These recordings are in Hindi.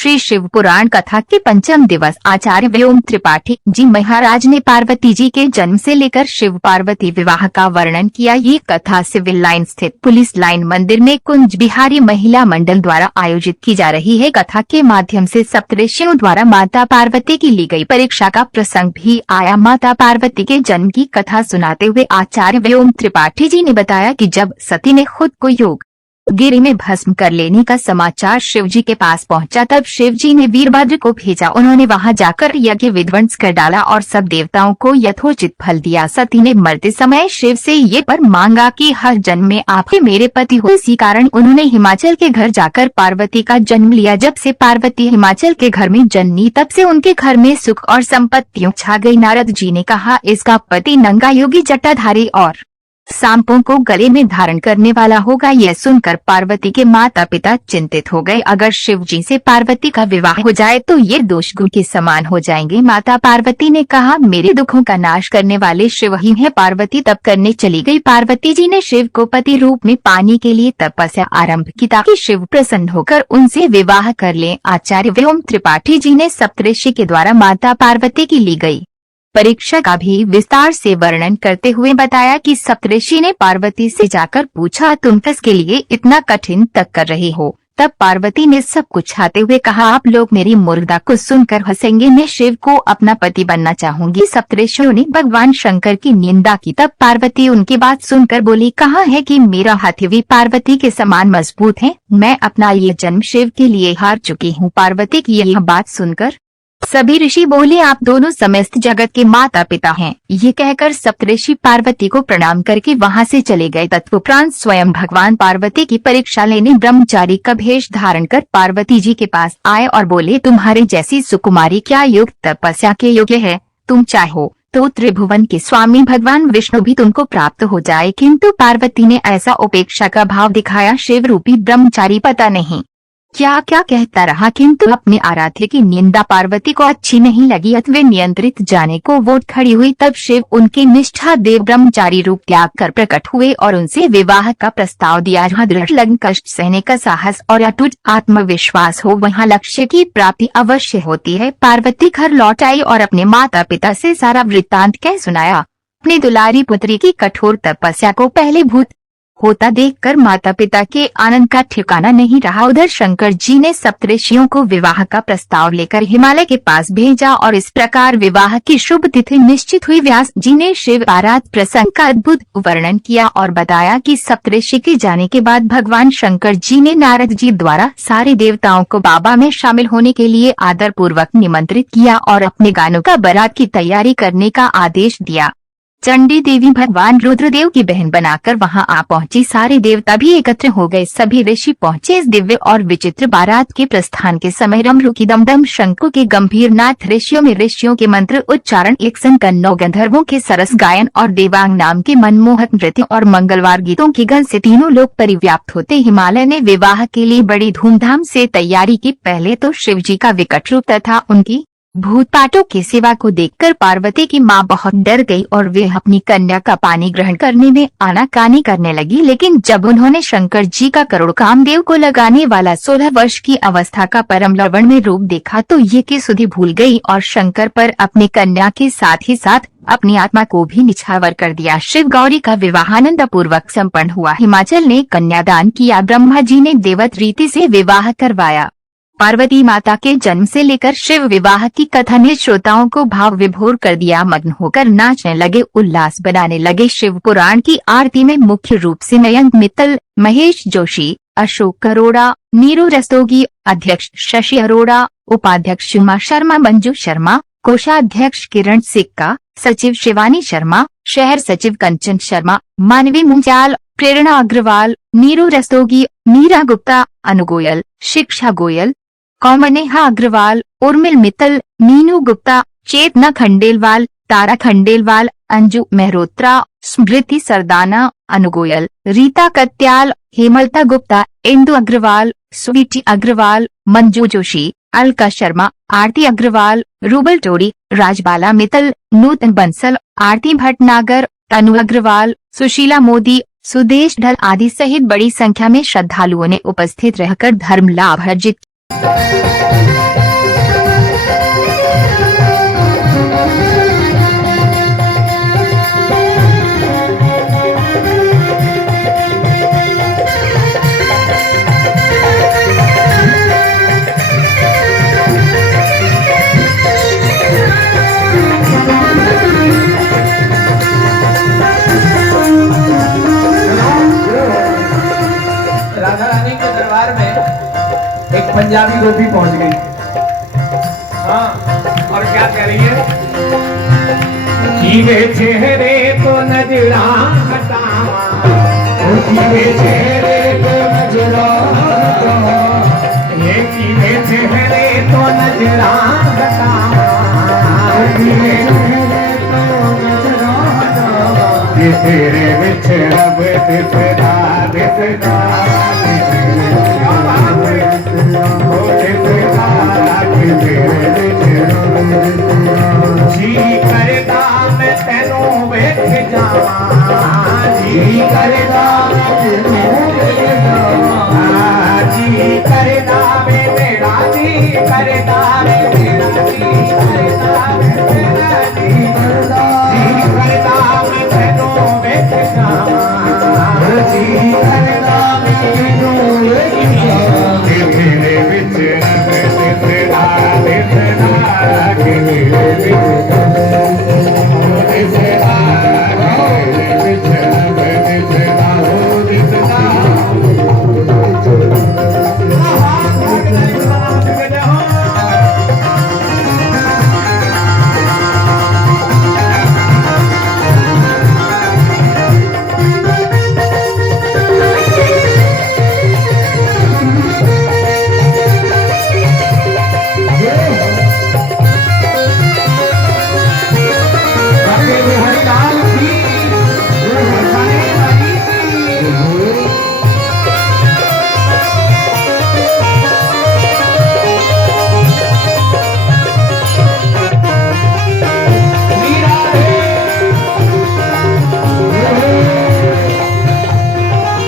श्री शिव पुराण कथा के पंचम दिवस आचार्य व्योम त्रिपाठी जी महाराज ने पार्वती जी के जन्म से लेकर शिव पार्वती विवाह का वर्णन किया। ये कथा सिविल लाइन स्थित पुलिस लाइन मंदिर में कुंज बिहारी महिला मंडल द्वारा आयोजित की जा रही है। कथा के माध्यम से सप्तऋषियों द्वारा माता पार्वती की ली गई परीक्षा का प्रसंग भी आया। माता पार्वती के जन्म की कथा सुनाते हुए आचार्य व्योम त्रिपाठी जी ने बताया कि जब सती ने खुद को योग गिरी में भस्म कर लेने का समाचार शिव जी के पास पहुंचा, तब शिव जी ने वीरभद्र को भेजा। उन्होंने वहां जाकर यज्ञ विध्वंस कर डाला और सब देवताओं को यथोचित फल दिया। सती ने मरते समय शिव से ये वर मांगा कि हर जन्म में आप ही मेरे पति हो। इसी कारण उन्होंने हिमाचल के घर जाकर पार्वती का जन्म लिया। जब से पार्वती हिमाचल के घर में जन्मी, तब से उनके घर में सुख और संपत्तियों छा गई। नारद जी ने कहा, इसका पति नंगा योगी जटाधारी और सांपों को गले में धारण करने वाला होगा। यह सुनकर पार्वती के माता पिता चिंतित हो गए। अगर शिव जी से पार्वती का विवाह हो जाए तो ये दोष गुण के समान हो जाएंगे। माता पार्वती ने कहा, मेरे दुखों का नाश करने वाले शिव ही हैं। पार्वती तप करने चली गई। पार्वती जी ने शिव को पति रूप में पाने के लिए तपस्या आरंभ की ताकि शिव प्रसन्न होकर उनसे विवाह कर लें। आचार्य व्योम त्रिपाठी जी ने सप्तऋषि के द्वारा माता पार्वती की ली गई परीक्षा का भी विस्तार से वर्णन करते हुए बताया कि सप्तऋषि ने पार्वती से जाकर पूछा, तुम किसके लिए इतना कठिन तप कर रहे हो? तब पार्वती ने सब कुछ छाते हुए कहा, आप लोग मेरी मूर्खता को सुनकर हंसेंगे। मैं शिव को अपना पति बनना चाहूंगी। सप्तऋषियों ने भगवान शंकर की निंदा की। तब पार्वती उनकी बात सुनकर बोली, कहा है कि मेरा हाथ भी पार्वती के समान मजबूत है। मैं अपना ये जन्म शिव के लिए हार चुकी हूँ। पार्वती की यह बात सुनकर सभी ऋषि बोले, आप दोनों समस्त जगत के माता पिता हैं। ये कहकर सप्तऋषि पार्वती को प्रणाम करके वहां से चले गए। तत्वोपरांत स्वयं भगवान पार्वती की परीक्षा लेने ब्रह्मचारी का भेष धारण कर पार्वती जी के पास आए और बोले, तुम्हारे जैसी सुकुमारी क्या युक्त तपस्या के योग्य है? तुम चाहो तो त्रिभुवन के स्वामी भगवान विष्णु भी तुमको प्राप्त हो जाए। किंतु पार्वती ने ऐसा उपेक्षा का भाव दिखाया। शिव रूपी ब्रह्मचारी पता नहीं क्या क्या कहता रहा, किंतु अपने आराध्य की निंदा पार्वती को अच्छी नहीं लगी। अतः नियंत्रित जाने को वोट खड़ी हुई। तब शिव उनके निष्ठा देव ब्रह्मचारी रूप त्याग कर प्रकट हुए और उनसे विवाह का प्रस्ताव दिया। जहाँ दृढ़ लगन कष्ट सहने का साहस और अटूट आत्मविश्वास हो, वहाँ लक्ष्य की प्राप्ति अवश्य होती है। पार्वती घर लौट आई और अपने माता पिता से सारा वृत्तांत कह सुनाया। अपनी दुलारी पुत्री की कठोर तपस्या को पहले भूत होता देखकर माता पिता के आनंद का ठिकाना नहीं रहा। उधर शंकर जी ने सप्तऋषियों को विवाह का प्रस्ताव लेकर हिमालय के पास भेजा और इस प्रकार विवाह की शुभ तिथि निश्चित हुई। व्यास जी ने शिव आराध प्रसंग का अद्भुत वर्णन किया और बताया कि सप्तऋषि के जाने के बाद भगवान शंकर जी ने नारद जी द्वारा सारे देवताओं को बाबा में शामिल होने के लिए आदर पूर्वक निमंत्रित किया और अपने गानों का बारात की तैयारी करने का आदेश दिया। चंडी देवी भगवान रुद्रदेव की बहन बनाकर वहां आ पहुंची। सारे देवता भी एकत्र हो गए। सभी ऋषि पहुंचे। इस दिव्य और विचित्र बारात के प्रस्थान के समय रमरु की दमदम, शंखों के गंभीर नाथ, ऋषियों के मंत्र उच्चारण, एक संग कन्नौ गंधर्वों के सरस गायन और देवांग नाम के मनमोहक नृत्य और मंगलवार गीतों की गंध से तीनों लोग परिव्याप्त होते। हिमालय ने विवाह के लिए बड़ी धूमधाम से तैयारी की। पहले तो शिव जी का विकट रूप तथा उनकी भूतपाटों की सेवा को देखकर पार्वती की मां बहुत डर गई और वे अपनी कन्या का पानी ग्रहण करने में आनाकानी करने लगी। लेकिन जब उन्होंने शंकर जी का करोड़ कामदेव को लगाने वाला 16 वर्ष की अवस्था का परम लवण में रूप देखा तो ये की सुधि भूल गई और शंकर पर अपनी कन्या के साथ ही साथ अपनी आत्मा को भी निछावर कर दिया। शिव गौरी का विवाह आनंद पूर्वक सम्पन्न हुआ। हिमाचल ने कन्यादान किया। ब्रह्मा जी ने देवत रीति से विवाह करवाया। पार्वती माता के जन्म से लेकर शिव विवाह की कथा ने श्रोताओं को भाव विभोर कर दिया। मग्न होकर नाचने लगे, उल्लास बनाने लगे। शिव पुराण की आरती में मुख्य रूप से मयंक मित्तल, महेश जोशी, अशोक अरोड़ा, नीरू रस्तोगी, अध्यक्ष शशि अरोड़ा, उपाध्यक्ष उमा शर्मा, मंजू शर्मा, कोषाध्यक्ष किरण सिक्का, सचिव शिवानी शर्मा, शहर सचिव कंचन शर्मा, मानवी मुंजाल, प्रेरणा अग्रवाल, नीरू रस्तोगी, मीरा गुप्ता, अनु गोयल, शिक्षा गोयल, कौमनेहा अग्रवाल, उर्मिल मित्तल, मीनू गुप्ता, चेतना खंडेलवाल, तारा खंडेलवाल, अंजू मेहरोत्रा, स्मृति सरदाना, अनु गोयल, रीता कत्याल, हेमलता गुप्ता, इंदु अग्रवाल, स्वीटी अग्रवाल, मंजू जोशी, अलका शर्मा, आरती अग्रवाल, रूबल टोरी, राजबाला मित्तल, नूतन बंसल, आरती भटनागर, तनु अग्रवाल, सुशीला मोदी, सुदेश ढल आदि सहित बड़ी संख्या में श्रद्धालुओं ने उपस्थित रहकर धर्म लाभ अर्जित पंजाबी गोपी पहुंच गई। हाँ, और क्या कह रही है? कीवे चेहरे को नजरा हटावा, कीवे चेहरे को नजरा हटावा, ये कीवे चेहरे को नजरा हटावा, कीवे चेहरे को नजरा हटावा, ये तेरे विच रब दिसदा दिसदा जी करदा मैं तेनू वेख जावा, जी करदा जी करदा मैं मेरा जी करदा मैं मेरा जी करदा मैं मेरा जी करदा मैं तेनू वेख जावा, जी करदा मैं तेनू वेख जावा, तेरे विच दिसदा दिसदा कि मेरे विच दिसदा मेरे विच दिसदा दिसदा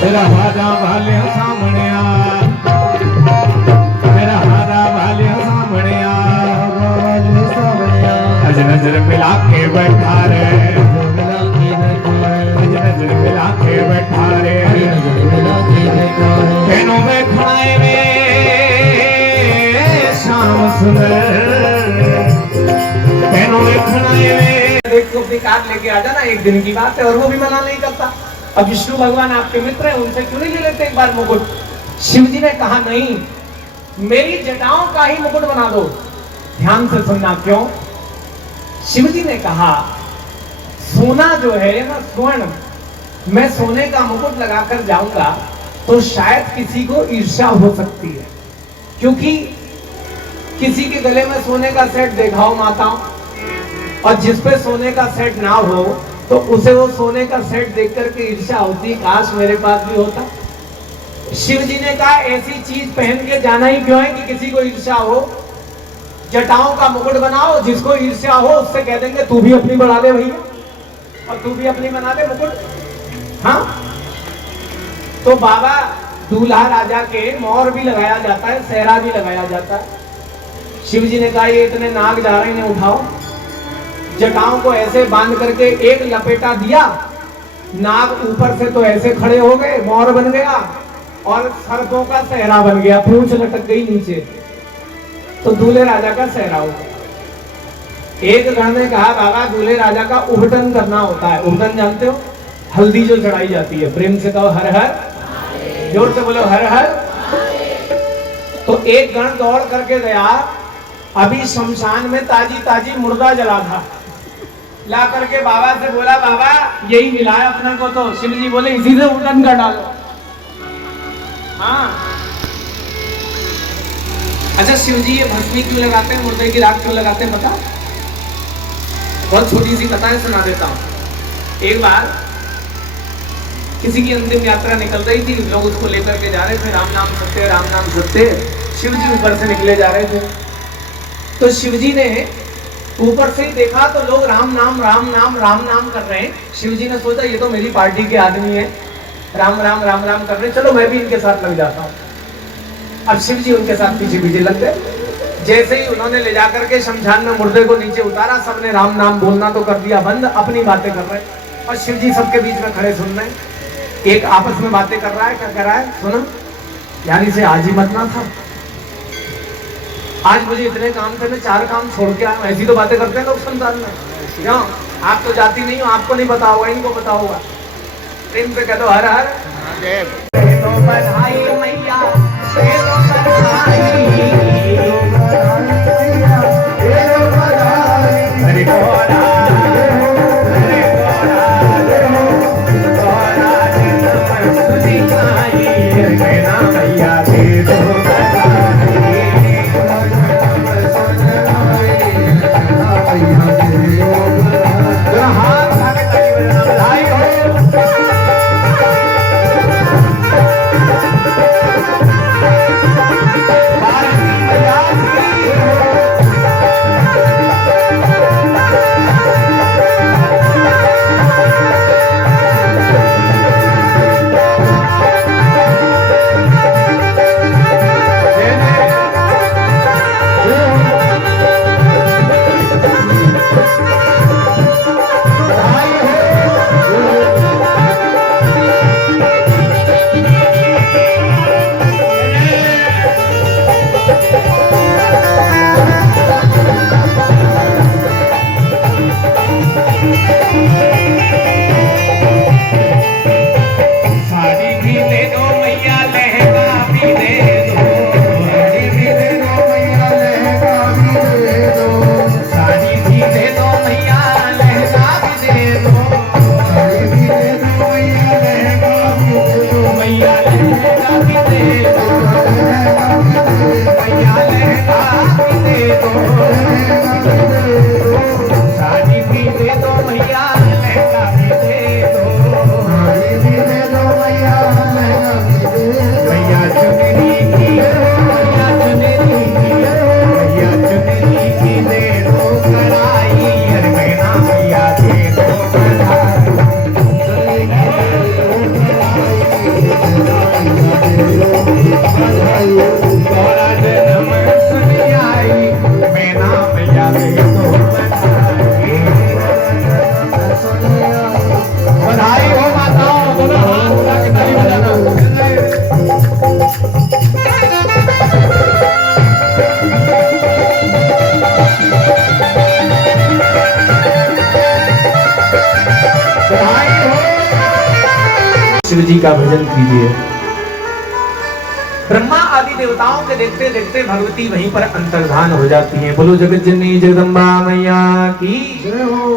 मेरा हारा वाले सामने आ, मेरा हारा वाले सामने आ, अज नजर मिला के बैठा रे, अज नजर मिला के बैठा रे, तेनों में खड़ाए में शाम सुंदर, तेनों में खड़ाए में एक तो अपनी कार लेके आ जाना, एक दिन की बात है और वो भी मना नहीं करता। अब विष्णु भगवान आपके मित्र हैं, उनसे क्यों नहीं ले लेते एक बार मुकुट? शिव जी ने कहा नहीं, मेरी जटाओं का ही मुकुट बना दो। ध्यान से सुनना क्यों? शिव जी ने कहा सोना जो है ना, स्वर्ण, मैं सोने का मुकुट लगाकर जाऊंगा तो शायद किसी को ईर्ष्या हो सकती है, क्योंकि किसी के गले में सोने का सेट देखाओ माताओं, और जिस पे सोने का सेट ना हो तो उसे वो सोने का सेट देख करके ईर्ष्या होती, काश मेरे पास भी होता। शिव जी ने कहा ऐसी चीज पहन के जाना ही क्यों है कि किसी को ईर्ष्या हो? जटाओं का मुकुट बनाओ, जिसको ईर्ष्या हो उससे कह देंगे तू भी अपनी बढ़ा ले भैया, और तू भी अपनी बना ले मुकुट। हाँ, तो बाबा दूल्हा राजा के मोर भी लगाया जाता है, सेहरा भी लगाया जाता है। शिव जी ने कहा ये इतने नाग जा रहे हैं, उठाओ। जटाओं को ऐसे बांध करके एक लपेटा दिया, नाग ऊपर से तो ऐसे खड़े हो गए, मोर बन गया और सर्पों का सेहरा बन गया, पूंछ लटक गई नीचे, तो दूल्हे राजा का सेहरा हो गया। एक गण ने कहा बाबा दूल्हे राजा का उबटन करना होता है। उबटन जानते हो? हल्दी जो चढ़ाई जाती है, प्रेम से कहो हर हर, जोर से बोलो हर हर। तो एक गण दौड़ करके गया, अभी शमशान में ताजी ताजी मुर्दा जला था, ला करके बाबा से बोला बाबा यही मिला है अपने को। तो शिव जी बोले इसी से उबटन कर डालो। हाँ, अच्छा शिव जी ये भस्मी क्यों लगाते हैं, मुर्दे की राख क्यों लगाते हैं पता? बहुत छोटी सी कथा है, सुना देता हूँ। एक बार किसी की अंतिम यात्रा निकल रही थी, लोग उसको लेकर के जा रहे थे, राम नाम सत्य राम नाम सत्य। शिव जी ऊपर से निकले जा रहे थे, तो शिव जी ने ऊपर से ही देखा तो लोग राम नाम राम नाम राम नाम कर रहे हैं। शिव जी ने सोचा ये तो मेरी पार्टी के आदमी है, राम राम राम राम कर रहे हैं, चलो मैं भी इनके साथ लग जाता हूँ। अब शिव जी उनके साथ पीछे पीछे लग गए। जैसे ही उन्होंने ले जाकर के शमशान में मुर्दे को नीचे उतारा, सबने राम नाम बोलना तो कर दिया बंद, अपनी बातें कर रहे और शिव जी सबके बीच में खड़े सुन रहे हैं। एक आपस में बातें कर रहा है, क्या कर रहा है सुनो, यार इसे आज ही मरना था, आज मुझे इतने काम करने, 4 काम छोड़ के आया। ऐसी तो बातें करते हैं लोग संसार में, क्यों? आप तो जाती नहीं हो, आपको नहीं पता होगा, इनको पता होगा। प्रेम से कह दो हर हर बधाई मैया, शिव जी का भजन कीजिए। ब्रह्मा आदि देवताओं के देखते देखते भगवती वहीं पर अंतर्धान हो जाती हैं। बोलो जगत जननी जगदम्बा मैया की जय हो।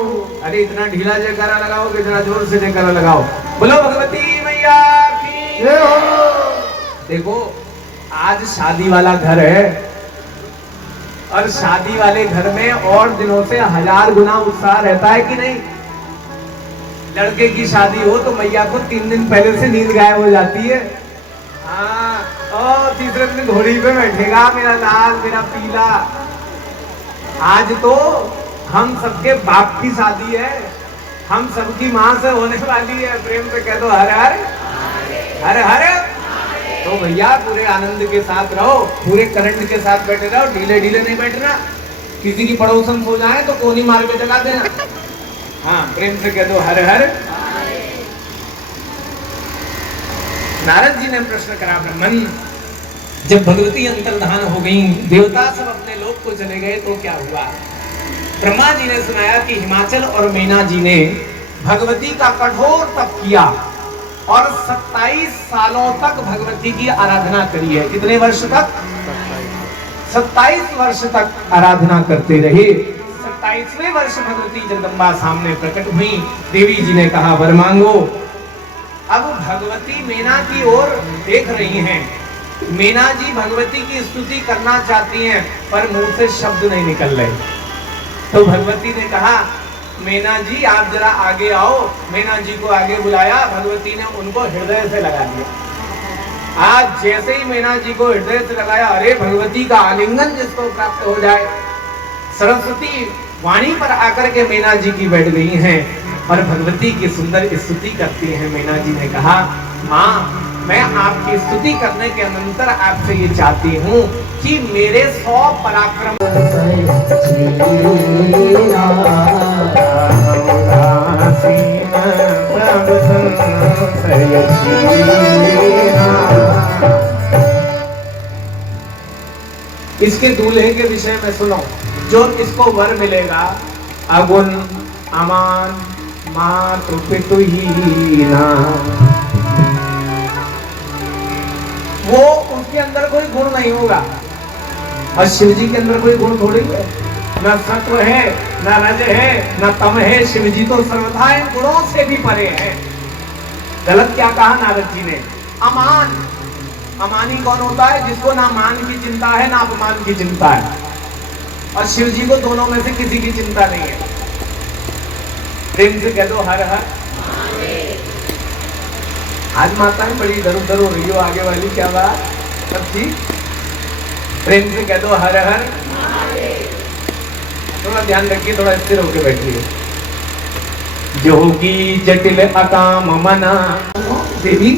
अरे इतना ढीला जयकारा लगाओ कि जरा जोर से जयकारा लगाओ। बोलो भगवती मैया की जय हो। देखो आज शादी वाला घर है और शादी वाले घर में और दिनों से 1000 गुना उत्साह रहता है कि नहीं? लड़के की शादी हो तो मैया को 3 दिन पहले से नींद गायब हो जाती है। हाँ, और तीसरे दिन घोड़ी पे बैठेगा मेरा लाल मेरा पीला। आज तो हम सबके बाप की शादी है, हम सबकी माँ से होने वाली है। प्रेम से कह दो हर हर हर हर। तो भैया पूरे आनंद के साथ रहो, पूरे करंट के साथ बैठे रहो, ढीले ढीले नहीं बैठना। किसी की पड़ोसन सो जाए तो कोनी मार के जगा देना। हाँ, प्रेम से कह दो हर हर। नारद जी ने प्रश्न करा, ब्रह्मन जब भगवती अंतर्धान हो गई, देवता सब अपने लोक को चले गए तो क्या हुआ? ब्रह्मा जी ने सुनाया कि हिमाचल और मीना जी ने भगवती का कठोर तप किया और 27 सालों तक भगवती की आराधना करी है। कितने वर्ष तक? 27 वर्ष तक आराधना करते रहे। 27वें वर्ष भगवती जगदम्बा सामने प्रकट हुई। देवी जी ने कहा वर मांगो। अब भगवती मीना की ओर देख रही हैं। मीना जी भगवती की स्तुति करना चाहती हैं पर मुंह से शब्द नहीं निकल रहे। तो भगवती ने कहा मीना जी आप जरा आगे आओ। मीना जी को आगे बुलाया, भगवती ने उनको हृदय से लगा दिया। आज जैसे ही मीना जी को हृदय से लगाया, अरे भगवती का आलिंगन जिसको प्राप्त हो जाए। सरस्वती वाणी पर आकर के मीना जी की बैठ गई हैं और भगवती की सुंदर स्तुति करती हैं। मीना जी ने कहा माँ मैं आपकी स्तुति करने के अनंतर आपसे ये चाहती हूँ कि मेरे 100 पराक्रम इसके दूल्हे के विषय में सुनो। जो इसको वर मिलेगा, अगुण अमान मातु पितु हीना, वो उसके अंदर कोई गुण नहीं होगा। और शिव जी के अंदर कोई गुण थोड़ी है, न सत्व है, न रज है, न तम है। शिव जी तो सर्वथा इन गुणों से भी परे हैं। गलत क्या कहा नारद जी ने? अमान। अमानी कौन होता है? जिसको ना मान की चिंता है ना अपमान की चिंता है। और शिव जी को दोनों में से किसी की चिंता नहीं है। प्रेम से कह दो हर हर। आज माताएं बड़ी इधर उधर हो रही हो, आगे वाली क्या बात? सब ठीक? प्रेम से कह दो हर हर। थोड़ा ध्यान रखिए, थोड़ा स्थिर होकर बैठिए। जोगी जटिल अकाम मना। देवी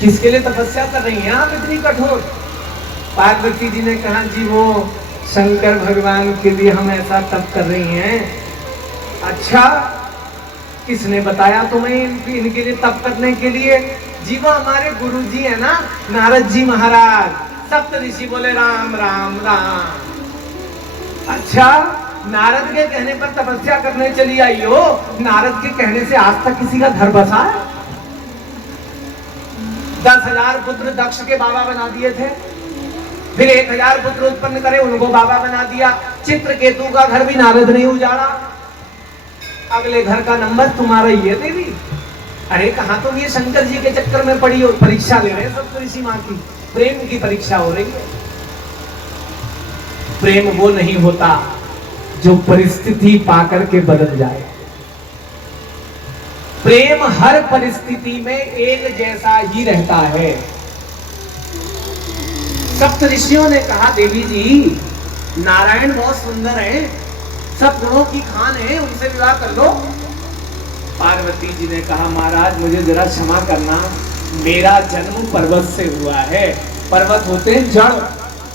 किसके लिए तपस्या कर रही हैं आप इतनी कठोर? पार्वती जी ने कहा जी वो शंकर भगवान के लिए हम ऐसा तप कर रही हैं। अच्छा, किसने बताया तुम्हें इनके लिए तप करने के लिए? जी वो हमारे गुरु जी है ना, नारद जी महाराज। सप्त ऋषि बोले राम राम राम। अच्छा, नारद के कहने पर तपस्या करने चली आई हो? नारद के कहने से आज तक किसी का घर बसा है? 10,000 पुत्र दक्ष के बाबा बना दिए थे, फिर 1,000 पुत्र उत्पन्न करे, उनको बाबा बना दिया। चित्रकेतु का घर भी नारद नहीं उजाड़ा। अगले घर का नंबर तुम्हारा ही है देवी। अरे कहां तुम ये शंकर जी के चक्कर में पड़ी हो? परीक्षा ले रहे हैं सब ऋषि माँ की, प्रेम की परीक्षा हो रही है। प्रेम वो नहीं होता जो परिस्थिति पाकर के बदल जाए। प्रेम हर परिस्थिति में एक जैसा ही रहता है। सप्त ऋषियों ने कहा देवी जी नारायण बहुत सुंदर है, सब गुणों की खान है, उनसे विवाह कर लो। पार्वती जी ने कहा महाराज मुझे जरा क्षमा करना, मेरा जन्म पर्वत से हुआ है। पर्वत होते हैं जड़,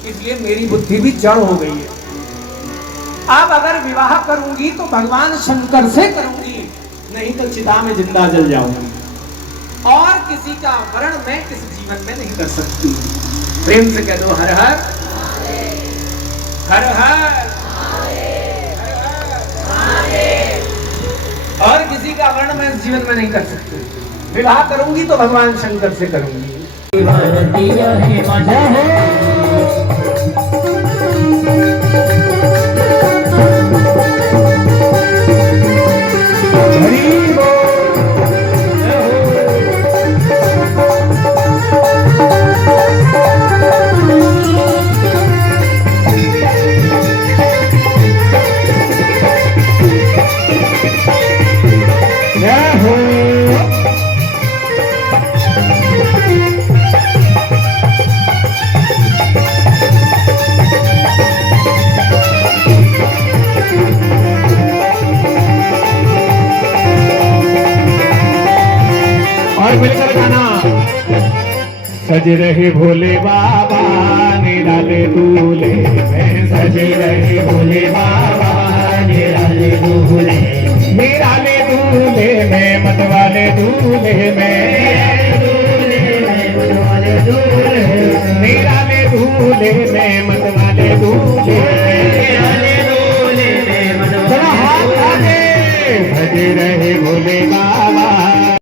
इसलिए मेरी बुद्धि भी जड़ हो गई है। अब अगर विवाह करूंगी तो भगवान शंकर से करूंगी, नहीं तो चिता में जिंदा जल जाऊंगी। और किसी का वर्ण मैं इस जीवन में नहीं कर सकती। प्रेम से कह दो हर हर हर हर। और किसी का वर्ण मैं इस जीवन में नहीं कर सकती। विवाह करूंगी तो भगवान शंकर से करूंगी। मिलकर गाना। सज रहे भोले बाबा निराले दूल्हे में, सज रहे भोले बाबा निराले दूल्हे, निराले दूल्हे में मतवाले दूल्हे में, निराले दूल्हे में मतवाले दूल्हे में, हाथ आगे। सज रहे भोले बाबा